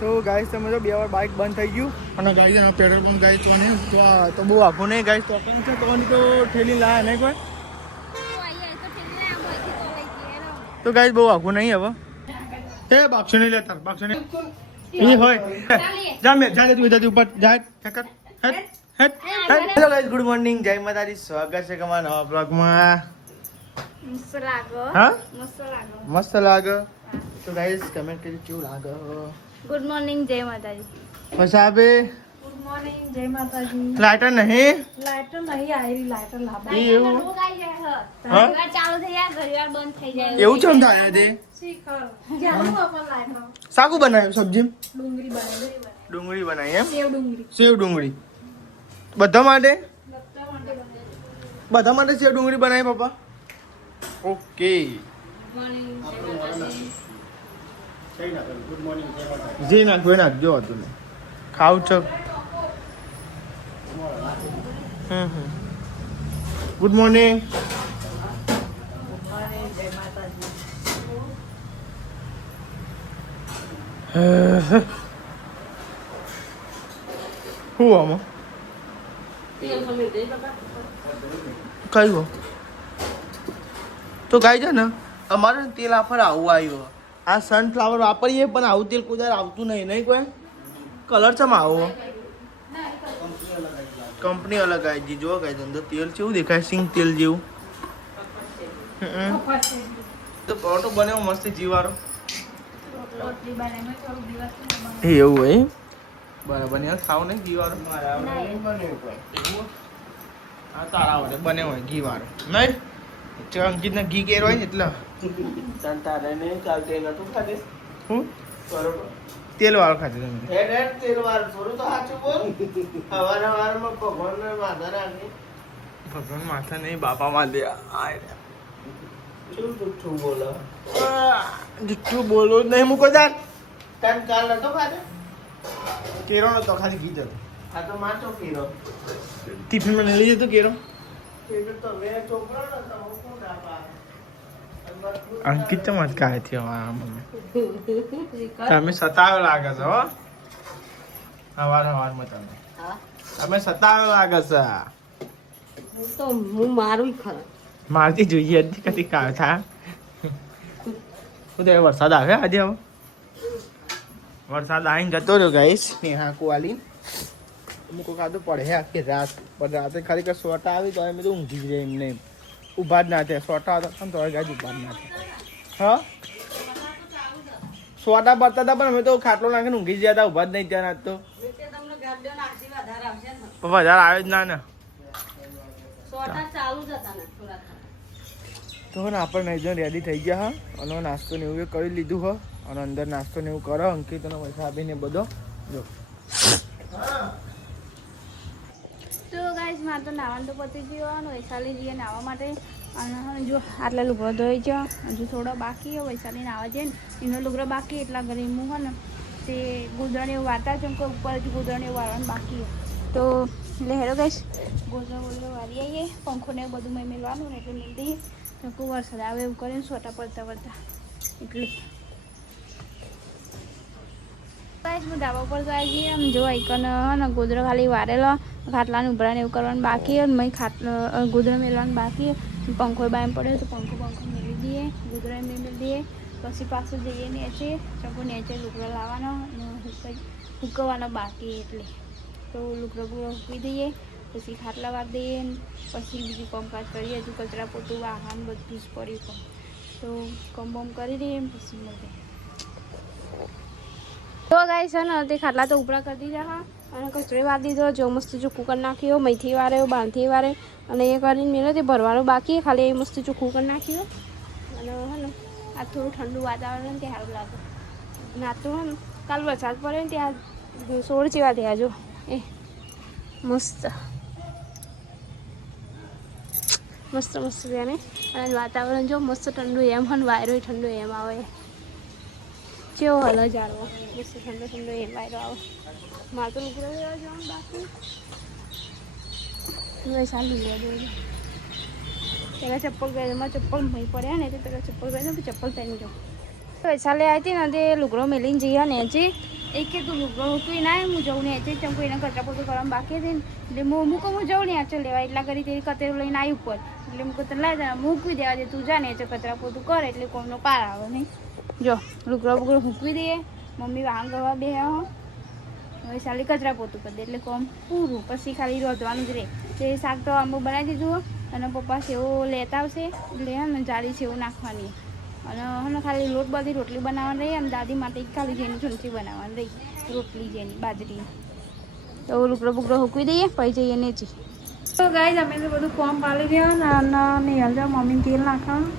તો ગાઈસ તમે જો 2 વાર બાઇક બંધ થઈ ગયું અને ગાઈસ એનો પેટ્રોલ પંપ ગાઈસ તો નહીં તો બહુ આખું નહીં ગાઈસ તો કેમ છે તો ઠેલી લાયા નહીં કોઈ તો ગાઈસ બહુ આખું નહીં હવે એ બાક્ષો નહીં લેતા બાક્ષો નહીં એ હોય જા તું ઇધર ઉપર જા હેકર હેટ હેલો ગાઈસ ગુડ મોર્નિંગ જય માતાજી સ્વાગત છે તમારા નવા બ્લોગમાં મસ્ત લાગે તો ગાઈસ કમેન્ટ કરી કેવું લાગે ગુડ મોર્નિંગ જય માતાજી પછાબે ગુડ મોર્નિંગ જય માતાજી લાઇટર નહીં આવી લાઇટર લાબા એવું હા ચાલુ થઈ જાય ઘડિયાળ બંધ થઈ જાય એવું ચમ થાય તે શીખર જાનું अपन લાઇટર સાકુ બનાવ્યું સબ્જી ડુંગળી બનાવી એમ સેવ ડુંગળી બધા માટે સેવ ડુંગળી બનાવી પપ્પા ઓકે જી નાખજો હતું ને ખાવ છો ગુડ મોર્નિંગ શું આમાં કયું તો ગાય છે ને અમારે તેલ આફર આવું આવ્યું આ સનફ્લાવર વાપરીએ પણ આવું તેલ કોઈ દર આવતું નહીં કોઈ કલર ચમ આવો કંપની અલગ આવી ગઈ જો ગાય અંદર તેલ કેવું દેખાય સિંગ તેલ જેવું તો પરોઠો બન્યો મસ્ત જીવારો એવું હોય બરાબર ને ખાવ નહીં જીવારો હા તારા વડે બને હોય ઘી વાળો નહીં અંકિત ને ઘી કેર હોય ને એટલે તેલ વાળો ખાતે ભગવાન માથા નહીં બાપા માં દે જુઠ્ઠું બોલો નહીં મૂકો જાન કાલ નતો ખાતે કેરો નતો ખાલી ઘી જતો આ તો માચો કેરો ટિફિન માં લઈ જતો કેરો અંકિત ચમત્કાર થયો તમે સતાવ્યો લાગે છે હો હવારમાં તમે સતાવ્યો લાગે છે તો હું મારું ખરા મારતી જોઈએ કદી કા થા શું તે વરસાદ આવે આજે હવે વરસાદ આવીને જતો રહ્યો ગાઈસ નેહા કુવાલી અમુક કાદું પડે હે આખી રાત પણ રાતે ખાલી કે સોટા આવી તો એમ તો ઊંઘી જાય એમને ઊભા જ ના થાય સોટા હતા પણ તો ગાય ઊભા જ ના થાય હા સોટા પડતા હતા પણ અમે તો ખાટલો નાખીને ઊંઘી જ હતા ઊભા જ નહીં ત્યાં આજ તો વધારે આવે જ ના ને તો ને આપણે નહીં રેડી થઈ ગયા હા અને નાસ્તો ને એવું કરી લીધું હો અને અંદર નાસ્તો ને એવું કરો અંકિત અને પૈસા આપીને બધો જો તો ગાઈસ મારે તો નાવાનું તો પતી ગયું વૈશાલી જઈએ નાવા માટે અને જો આટલા લુગડો ધોઈ છે હજુ થોડો બાકી હોય વૈશાલી નાવા જઈએ ને એનો લુગડો બાકી એટલા ઘરે હું હોય ને તે ગોદરને એવું વાર્તા છે કે ઉપર હજુ ગોદરને એવું વારવાનું બાકી હોય તો એટલે હેરો ગાઈસ ગોદરો વારી આવીએ પંખો ને બધું મેં મેળવાનું ને એટલે મેળ દઈએ તો કોઈ વરસાદ આવે એવું કરીને સોટા પડતા એટલે ગાઈસ હું ધાબા ઉપર તો આવી જઈએ આમ જો આઈકન ને ગોદરો ખાલી વારેલો ખાટલાને ઉભરાને એવું કરવાનું બાકી હોય મેં ગોદરો મેળવાનું બાકી પંખો બાય પડ્યો તો પંખો મેળવી દઈએ ગોદરો મેળવી દઈએ પછી પાછું જઈએ નેચે ચકો નેચે લુગડો લાવવાનો અને હુકવવાનો બાકી એટલે તો લુગડો હૂકવી દઈએ પછી ખાટલા વાર દઈએ પછી બીજું કામકાજ કરીએ હજુ કચરા પોતું વાહન બધું જ પડ્યું તો કમ કરી દઈએ પછી મળીએ તો ગાઈસ છે ને તે ખાટલા તો ઉપરા કરી દીધા હા અને કચરો વાર દીધો જો મસ્ત ચોખ્ખું કરી નાખ્યો મૈથી વારે બાંધી વારે અને એ કરીને મેળો તે ભરવાનું બાકી ખાલી એ મસ્ત ચોખ્ખું કરી નાખ્યું અને હે ને આ થોડું ઠંડુ વાતાવરણ તે સારું લાગે ના તો હે ને કાલ વરસાદ પડે ને ત્યાં 16 જેવા થયા જો એ મસ્ત ત્યાં અને વાતાવરણ જો મસ્ત ઠંડુ એમ હોય વાયરો ઠંડુ એમ આવે કેવો હલો જાળવો મસ્ત ઠંડો એમ વાયરો આવે મારે તો લુગડો લેવા જવાનું બાકી વૈશાલી લેવા જોઈએ પહેલાં ચપ્પલ પહેરીમાં ચપ્પલ મહી પડ્યા ને એટલે પહેલાં ચપ્પલ પહેરી ચપ્પલ પહેરી જાઉં વૈશાલી આવી હતી ને તે લુગડો મેલીને જઈએ ને હજી એક કે તું લુગડો તું ના હું જઉં ને એચે ચમ કોઈને કચરા પોતું કરવાનું બાકી હતી ને એટલે હું જઉં ને આચો લેવા એટલા કરી તેરી કતેરું લઈને આવી ઉપર એટલે હું તને લાવી દે મૂકવી દેવા દે તું જા ને એચે કચરા પોતું કરે એટલે કોમનો પાર આવે નહીં જો લુગડો બુગડો મૂકવી દઈએ મમ્મી વાહન કરવા બે હવે સાલી કચરા પોતું કરી દે એટલે કોમ પૂરું પછી ખાલી રોધવાનું જ રહે તે શાક તો આંબો બનાવી દીધું અને પપ્પા સેવો લેતા આવશે એટલે હે ને જાડી સેવ નાખવાની અને હે ખાલી લોટ બધી રોટલી બનાવવાની રહી અને દાદી માટે ખાલી જેની ચૂંચી બનાવવાની રહી રોટલી જેની બાજરી તો લુગડો બુગડો મૂકવી દઈએ પછી જઈએ નેચી તો ગાઈસ અમે તો બધું ફોર્મ પાડી રહ્યા અને હાલ જાઓ મમ્મીને તેલ નાખવાનું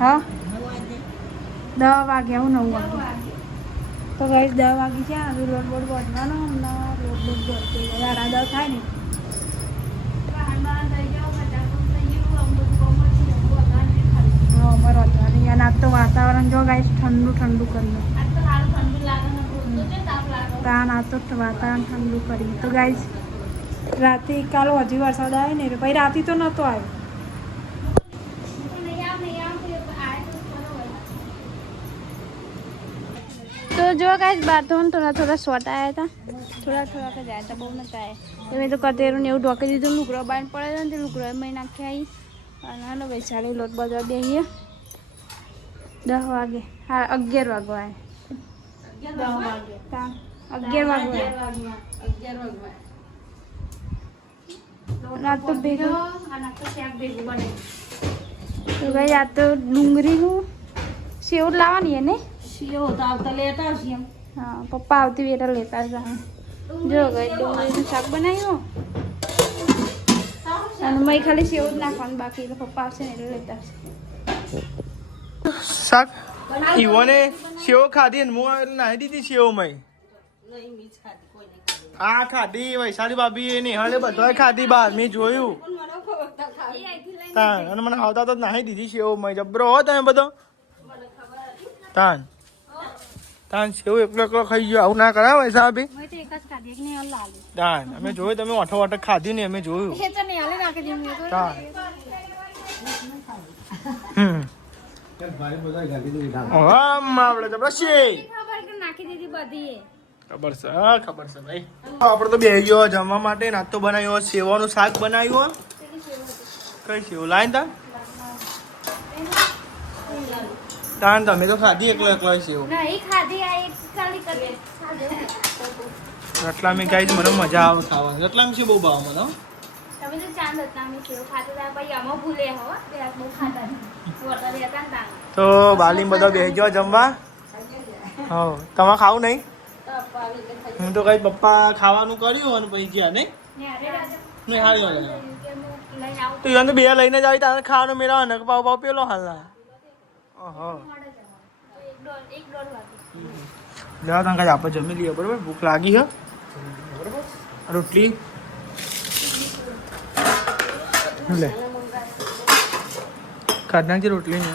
હા 10 વાગ્યા હું 9 વાગે તો ગાઈસ 10 વાગી છે હવે લોટ બોટ બોટવાનો હમણાં લોટ બોટ બોટતી યાર 10 થાય ને આજ તો વાતાવરણ જો ગાઈસ ઠંડુ ઠંડુ કરી તાન આ તો વાતાવરણ ઠંડુ કરી તો ગાઈસ રાતે કાલો હજી વરસાદ આવે ને પછી રાતે તો નહોતો આવ્યો तो जो गाइस बात हो थोड़ा थोड़ा शॉर्ट आया था थोड़ा थोड़ा का जाया था बहुत नता है तो मैं तो कतेરું ને એવું ઢોકી દીધું લુગડો બાંધ પડે ને તે લુગડો મેં નાખી આવી અને હાલો બેસાડી લોટ બધવા બેહીએ 10 વાગે હા 11 વાગવા આવે 10 વાગે 11 વાગવા રાત તો ભેગું આના તો શાક ભેગું બને તો ગાઈસ આ તો ડુંગળીનું સેવ લાવવાની હે ને હા પપ્પા આવતી વેરા લેતા જાય જો ગઈ ડુંગળીનું શાક બનાવ્યું અને મેં ખાલી સેવ જ નાખવાનું બાકી તો પપ્પા આવશે ને એટલે લેતા આવશે શાક ઈવોને સેવ ખાધી ને હું નાહી દીધી સેવ મય આ ખાધી વૈશાલી ભાભી એ નિહાળે બધાએ ખાધી બાર મેં જોયું તાન અને મને આવતા તો નાહી દીધી સેવ મય જબરો હો તમે બધો તાન સેવ એકલો એકલો ખાઈ ગયો આવું ના કરાવે સાહેબ તાન અમે જોયું તમે ઓઠો ઓઠો ખાધી ને અમે જોયું ખબર છે ભાઈ આપડે તો બે ગયો જમવા માટે નાસ્તો બનાવ્યો સેવાનું શાક બનાવ્યું કઈ સેવ લાઈન તાન તમે તો ખાધી એકલો એકલો સેવ રતલામી ગાઈસ મને મજા આવે ખાવાની રતલામી છે બહુ ભાવ મને તો બાલી બધા બેસી ગયો જમવા હા તમારે ખાવું નહીં હું તો કઈ પપ્પા ખાવાનું કર્યું અને પછી ગયા નહીં તો એને બે લઈને જ આવી તારે ખાવાનું મેળવા ને પાવ પાવ પેલો હાલ લેવા તને કાંઈ આપણે જમી લઈએ બરોબર ભૂખ લાગી છે બરોબર રોટલી લે કાઢ નાખજે રોટલી ને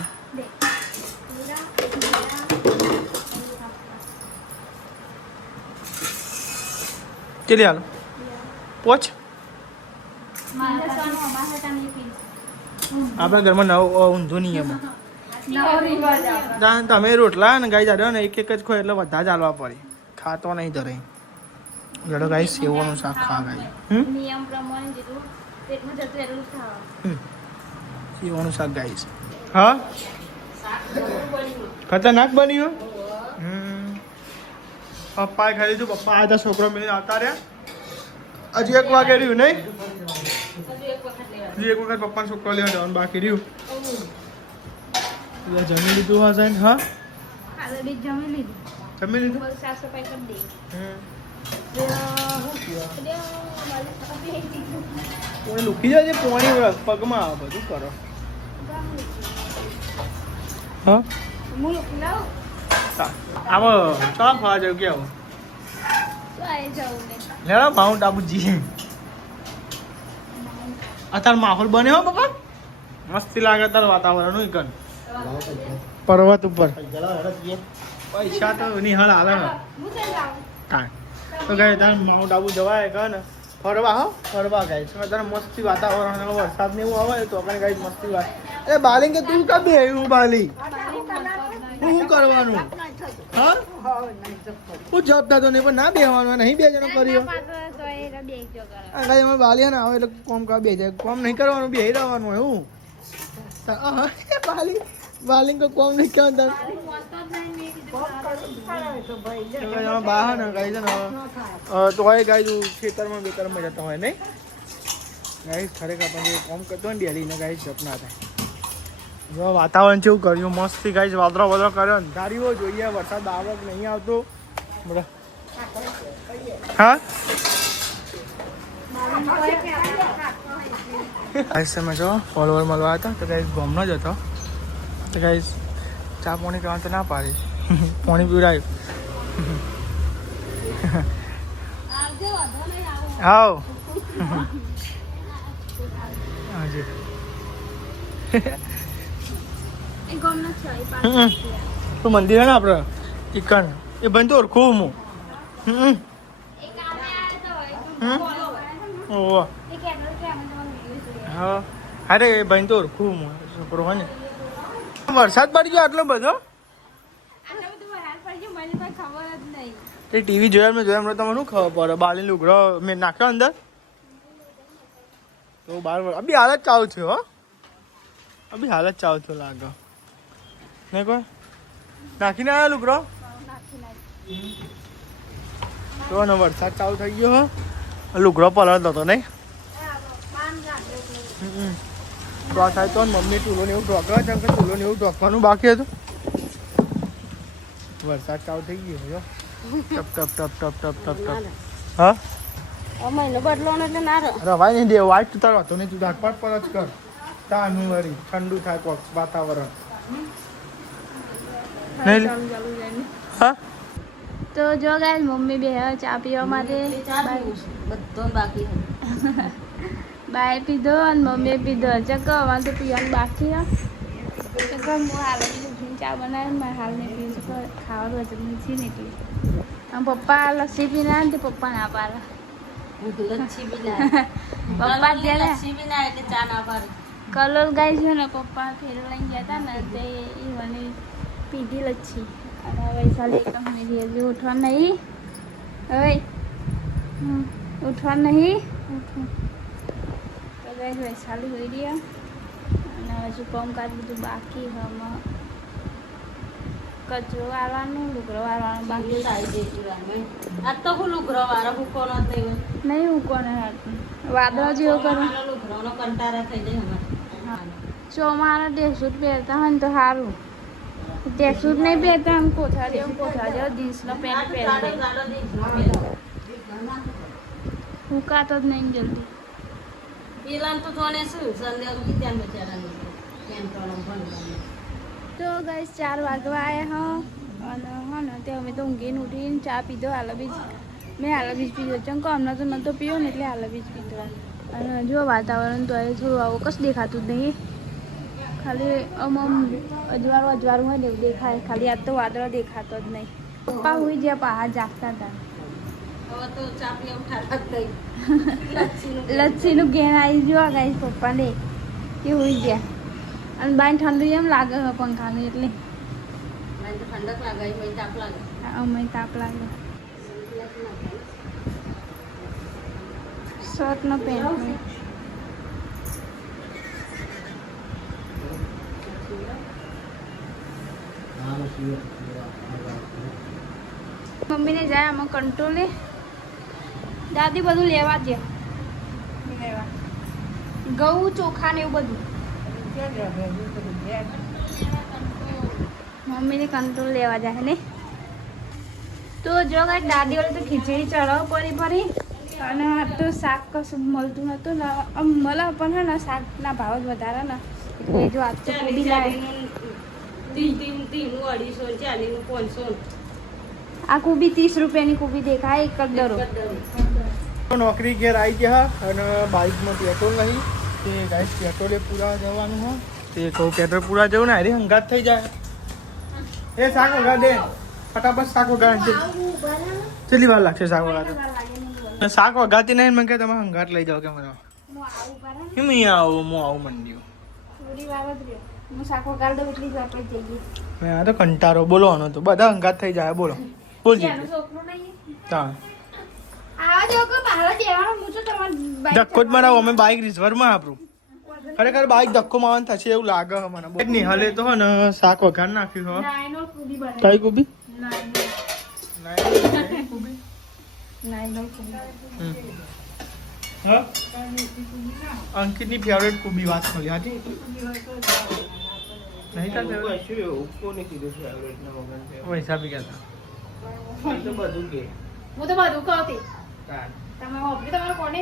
ચલી હાલો પોચ આપણા ઘરમાં નવ ઊંધું નહીં એમાં તમે રોટલા ને ગાઈ જાડો ને એક જ ખો એટલે બધા જ હાલવા પડે ખાતો નહીં ધરે જડો ગાઈ સેવાનું શાક ખા ગાઈ સેવાનું શાક ગાઈશ હા ખતરનાક બન્યું પપ્પાએ ખાઈ લીધું પપ્પા આવ્યા છોકરો મેં આવતા રહ્યા હજી 1 વાગે રહ્યું નહીં હજી 1 વખત પપ્પાને છોકરો લેવા જવાનું બાકી રહ્યું જમી લીધું હશે ને હા જમી લીધું સાફ સફાઈ કરી દે લુકી જાય પોણી પગમાં આવે બધું કરો હા આવો ચા ખાવા જાવ કે આવો લેવા માઉન્ટ આબુ જી અત્યારે માહોલ બને હો પપ્પા મસ્તી લાગે અત્યારે વાતાવરણ નું કન પર્વત ઉપર પૈસા તો નિહાળ હાલે ને કાંઈ તો ગાય તારે માઉન્ટ આબુ જવાય કહે ને ફરવા હો ફરવા ગાય છે તારે મસ્તી વાતાવરણ વરસાદ ને એવું આવે તો આપણે ગાય મસ્તી વાત એ બાલી કે તું કબી આવ્યું બાલી શું કરવાનું હા હું જપતા તો નહીં પણ ના બેહવાનું નહીં બે જણો કર્યો એમાં બાલિયા ના આવે એટલે કોમ કા બે જાય કોમ નહીં કરવાનું બે રહેવાનું એવું બાલી બાલી તો કોમ નહીં કરવાનું બહાર ને ગાઈ છે ને તો હોય ગાઈ ખેતરમાં બેતરમાં જતા હોય નહીં ગાઈ ખરેખર પણ જે કોમ કરતો હોય ને ડેલી ને ગાઈ જપ ના થાય જો વાતાવરણ કેવું કર્યું મસ્તી ગાઈ વાદળો વાદળો કર્યો ને ધારીઓ જોઈએ વરસાદ આવક નહીં આવતો બધા હા ગાઈસ તમે જો ફોલોવર મળવા હતા તો ગાઈસ ગોમનો જ હતો તો ગાઈસ ચા પાણી કરવા તો ના પાડી પાણી પીવડાવ્યું આવ હાજી તો મંદિર હે ને આપણે ચિકન એ બંધ તો ઓળખું હું હા અરે એ બંધ તો ઓળખું હું છોકરો હોય ને વરસાદ પડી ગયો આટલો બધો એ ટીવી જોયા મેં જોયા તમને શું ખબર પડે બાલી લુગડો મેં નાખ્યો અંદર તો બાર અભી હાલત ચાલુ થયો હો અભી હાલત ચાલુ થયો લાગે નહીં કોઈ નાખીને આવ્યો લુગડો તો ને વરસાદ ચાલુ થઈ ગયો હો લુગડો પલળતો હતો નહીં તો આ થાય તો મમ્મી ચૂલો ને એવું ઢોકવા છે કે ચૂલો ને એવું ઢોકવાનું બાકી હતું વરસાદ ચાલુ થઈ ગયો જો ટપ ટપ ટપ ટપ ટપ ટપ ટપ હા મહિનો બદલો એટલે ના રવાય નહીં દે વાઈટ તું તારો હતો નહીં તું ઢાકપાટ પર જ કર તાનું વળી ઠંડુ થાય વાતાવરણ હા તો જો ગાય મમ્મી બે ચા પીવા માટે બધો બાકી બાય પીધો અને મમ્મીએ પીધો ચક્કો અમારે તો પીવાનું બાકી ચક્કો હું હાલ ચા બનાવીને મારે હાલ નહીં પીવું ખાવાનું હજુ નથી ને એટલે આમ પપ્પા લસ્સી પીને આવે ને તે પપ્પા ના પાડે લચ્છી બી પપ્પા ત્યાં લચ્છી બી ના એટલે ચા ના પાડે કલર ગાય છે ને પપ્પા ફેર લઈને ગયા હતા ને તે એ મને પીધી લચ્છી અને વૈશાલી એકદમ હજી ઉઠવા નહીં હવે ઉઠવા નહીં ઉઠવું તો ગાય વૈશાલી હોઈ રહ્યા અને હજુ કામકાજ બધું બાકી હમણાં કચરો વાળવાનું લુગડો વાળવાનું બાકી આ તો હું લુગરો વાળો ભૂકો ન થયો નહીં હું કોને વાદળો જેવો કરો લુગરોનો કંટારા થઈ જાય ચોમારા ટેસૂટ પહેરતા હોય ને તો સારું ટેસૂટ નહીં પહેરતા આમ કોથળા જેવો જીન્સનો પેન્ટ પહેરે હુકાતો જ નહીં જલ્દી પેલા તો જોને શું સંદેહ ત્યાં બચારાને પેન્ટ વાળો ભણવાનું તો ગાઈસ 4 વાગવા આવ્યા અને હા ને તે અમે તો ઊંઘીને ઉઠીને ચા પીધો આલબીજ મેં આલબીજ પીધો ચંકો હમણાં તો નહોતો પીવો ને એટલે આલબીજ પીધો અને જો વાતાવરણ તો એ થોડું આવું કશું દેખાતું જ નહીં ખાલી અજવાળું અજવાળું હોય ને એવું દેખાય ખાલી આજ તો વાદળો દેખાતો જ નહીં પપ્પા હુઈ જ્યાં પહાડ જાગતા હતા હવે તો ચા પીવા ઉઠાડા થઈ લચ્છીનું ઘેર આવી જો ગાઈસ પપ્પાને એ હુઈ ગયા અને બાય ઠંડુ એમ લાગે પંખાનું એટલે મને તો ઠંડક લાગે મને તાપ લાગે અમે તાપ લાગે શર્ટનો પેન્ટ મમ્મીને જાય આમાં કંટ્રોલે દાદી બધું લેવા દે લેવા ઘઉં ચોખા ને એવું બધું મમ્મીને કંટ્રોલ લેવા જાય ને તો જો કાંઈ દાદી વાળી તો ખીચડી ચડાવ પડી અને આ તો શાક કશું મળતું નહોતું ને આમ મળે પણ હે ને શાકના ભાવ જ વધારે ને એટલે જો આજ તો કોબી લાવે તીનું 250 40 500 આ કોબી 30 રૂપિયાની કોબી દેખાય એક જ દરો નોકરી ઘેર આવી ગયા અને બાઇકમાં પેટ્રોલ નહીં તે ગાઈસ પેટ્રોલે પૂરા જવાનું હોય તે કહું પેટ્રોલ પૂરા જવું ને અરે હંગાત થઈ જાય એ શાક વગા દે ફટાફટ શાક વગા કેટલી વાર લાગશે શાક વગા શાક વગાતી નહીં મને કે તમે હંગાત લઈ જાઓ કે મને કેમ અહીંયા આવું હું આવું મંડ્યું થોડી વાર જ રહ્યો હું શાક વગાડ દઉં એટલી જ આપણે જઈએ. આ તો કંટારો બોલવાનો તો બધા હંગાત થઈ જાય બોલો બોલ ત્યાંનો છોકરો નહીં. હા આવા જો કે બહાર જવાનું હું તો તમારે ધક્કો જ મારા અમે બાઇક રિઝર્વમાં આપણું ખરેખર બાઇક ધક્કો મારવાનું થશે એવું લાગે છે મને બાઇક નિહાલે તો હે ને શાક વઘાર નાખ્યું હો નાઈનો કુબી બનાવી. કઈ કુબી નાઈનો કુબી કુબી. અંકિતની ફેવરેટ કુબી વાત કરી હતી નહીં તાર વૈસા બી કહેતા હું તો બધું કહું હતી. તમે ઓપરી તમારે કોને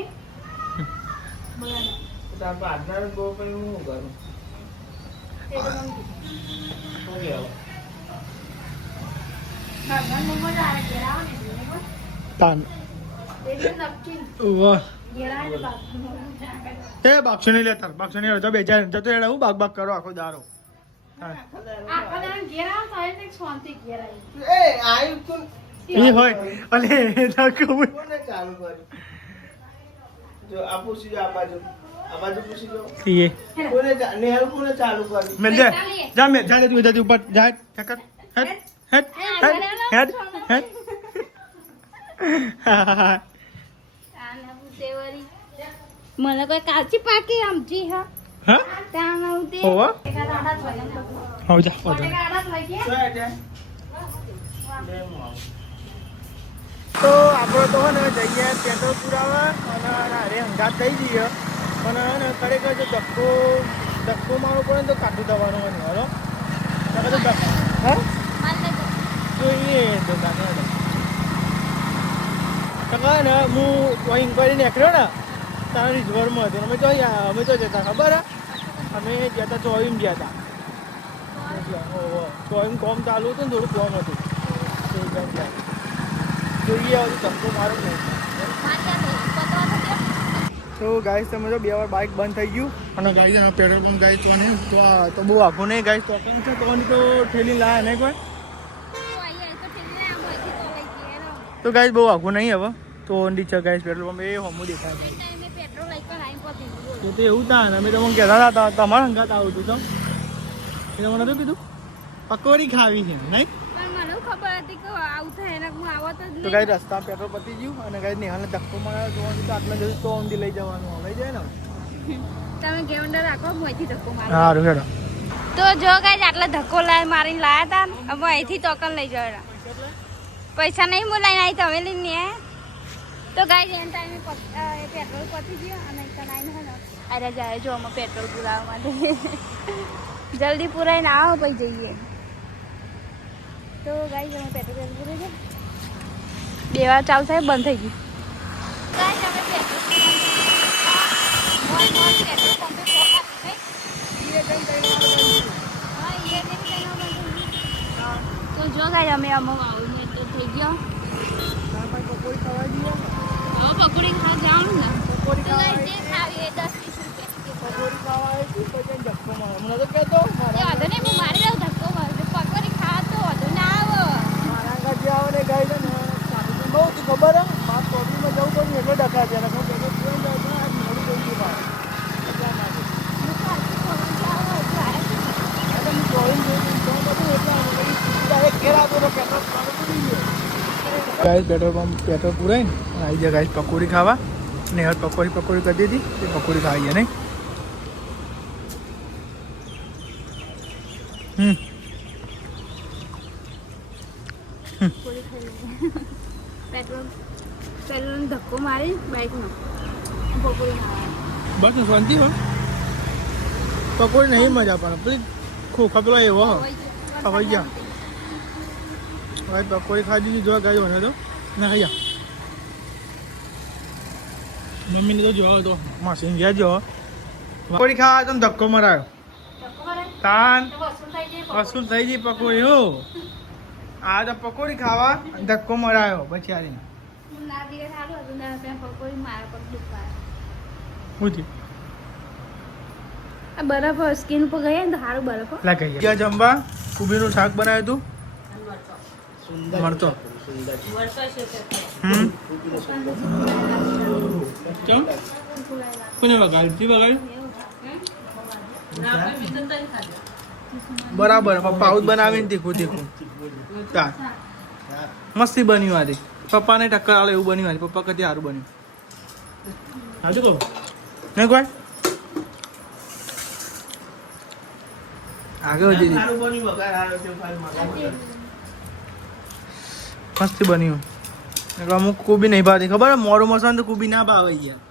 તાન વાહ એ બાક્ષો નહીં લેતા બાક્ષો નહીં લેતા બેચાર જતો એને હું બાગ બાગ કરો આખો દારો એ હોય અલે ધક્કો ये मिल जाए जा मैं जा तू इधर ऊपर जा head head head head head મને કોઈ કાચી પાકી આમજી હા હા ત્યાં આવતી હોવા આવ જા તો આપણે તો ને જઈએ પેટ્રોલ પુરાવા અને અરે હંગાત થઈ જઈએ અને ને ખરેખર જો ધક્કો મારવો પડે ને તો કાઢું થવાનું હોય હાલો હા જોઈએ તો ને હું ઇન્કવાયરી નીકળ્યો ને તારા રિઝર્વમાં હતો અમે તો જતા ખબર અમે ગયા હતા ચોવીમ ગયા હતા ચોવીમ કોમ ચાલુ હતું ને થોડું કોમ હતું જોઈએ હવે ધક્કો મારો નહીં તો ગાઈસ તમે તો બે વાર બાઇક બંધ થઈ ગયું અને ગાઈસ એના પેટ્રોલ પંપ ગાઈસ તો નહીં તો બહુ આખું નહીં ગાઈસ તો પણ છે તો ઠેલી લાયા નહીં કોઈ તો ગાઈસ બહુ આખું નહીં હવે તો ઓનલી છે ગાઈસ પેટ્રોલ પંપ એ હમું દેખાય તો એવું થાય ને અમે તો મને કહેતા હતા તમારા હંગાત આવું હતું તો એટલે મને તો કીધું પકોડી ખાવી છે નહીં ખબર હતી કે આવું થાય એને હું આવત જ તો ગાઈ રસ્તા પેટ્રોલ પતી ગયું અને ગાઈ નિહાલને ધક્કો માર્યો જોવાનું તો આટલા જલ્દી તો ઊંધી લઈ જવાનું લઈ જાય ને તમે ગેવંડર રાખો હું અહીંથી ધક્કો મારું સારું હેડો તો જો ગાઈસ આટલા ધક્કો મારીને લાયા હતા ને હવે અહીંથી ટોકન લઈ જવાના પૈસા નહીં બોલાઈને આવી તમે લઈને તો ગાઈસ એન ટાઈમે પેટ્રોલ પતી ગયું અને કનાઈને હે ને અરે જાય જો અમે પેટ્રોલ પુરાવા માટે જલ્દી પુરાઈને આવો પછી જઈએ તો ગાઈસ અમે પેટ્રોલ પૂરી છે 2 વાર ચાલુ થાય બંધ થઈ ગયું ગાઈસ અમે પેટ્રોલ તો જો ગાઈસ અમે આવીને તો થઈ ગયો પકોડી ખાવા જવાનું ને પકોડી ખાવા જે ખાવી 10-20 રૂપિયા પકોડી ખાવા આવી પછી ધક્કો મારો મને તો કહેતો વાંધો નહીં હું મારી દઉં ધક્કો મારું પકોડી ખાવા તો વાંધો ના આવો મારા ગાડી આવે ને ગાઈ છે ને બહુ ખબર હે મારા ચોકડીમાં જવું તો એટલે ડકા છે હું બધું જોઈ જાઉં છું આ મળી ગઈ છે બહાર એટલા માટે પેટ્રોલ પૂરાય ને આવી જાય ગાઈસ પકોડી ખાવા ને હર પકોડી કરી દીધી એ પકોડી ખાઈ જાય નહીં પેટ્રોલ ધક્કો મારી બાઈકનો પકોડી ખાવા બસ શાંતિ હો પકોડી નહીં મજા પણ પેલી ખોખા પેલો એવો ખવાઈ ગયા હવે પકોડી ખાઈ દીધી જોવા ગાય મને તો ના ખાઈ ગયા મમ્મીને તો જોવા તો માસી ગયા જો પકોડી ખાવા તો ધક્કો મરાયો તાન વસૂલ થઈ ગઈ પકોડી હો આ તો પકોડી ખાવા ધક્કો મરાયો બચારી બરફ સ્કીન ઉપર ગયા ને સારું બરફ લાગી ગયા જમવા કુબીનું શાક બનાવ્યું હતું મળતો કોને વગાડ્યું બરાબર પપ્પા આવું જ બનાવીને તીખું તીખું ચાલ મસ્તી બન્યું આજે પપ્પાને ટક્કર આલે એવું બન્યું આજે પપ્પા કદી સારું બન્યું હાજુ કહું નહીં કોઈ આગળ વધી મસ્તી બન્યું અમુક કુબી નહીં ભાવતી ખબર મોરું મસાલો તો કુબી ના ભાવે યાર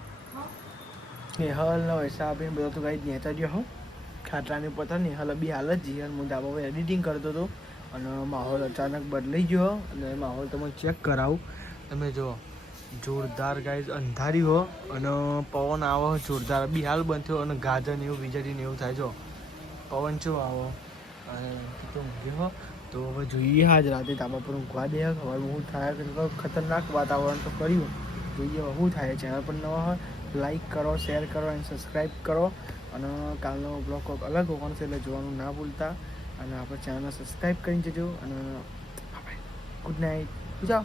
નેહલ નો પૈસા આપીને બધો તો કઈ નેતા ગયો હું ખાટલાની પતા નેહલ બી હાલ જ જઈએ હું ધાબા પર એડિટિંગ કરતો હતો અને માહોલ અચાનક બદલાઈ ગયો અને માહોલ તમે ચેક કરાવું તમે જો જોરદાર ગાઈઝ અંધારી હો અને પવન આવો જોરદાર બી હાલ બંધ થયો અને ગાજર ને એવું વીજળી ને એવું થાય જો પવન ચો આવો અને ઊંઘ્યો તો હવે જોઈએ આજ રાતે ધાબા પર ઊંઘવા દે હવે હું થાય ખતરનાક વાતાવરણ તો કર્યું જોઈએ હવે શું થાય ચેનલ પર નવા હોય લાઈક કરો શેર કરો અને સબસ્ક્રાઈબ કરો અને કાલનો બ્લોગ કોઈક અલગ હોવાનો છે એટલે જોવાનું ના ભૂલતા અને આપણે ચેનલને સબસ્ક્રાઈબ કરી જજો અને ગુડ નાઇટ જાઓ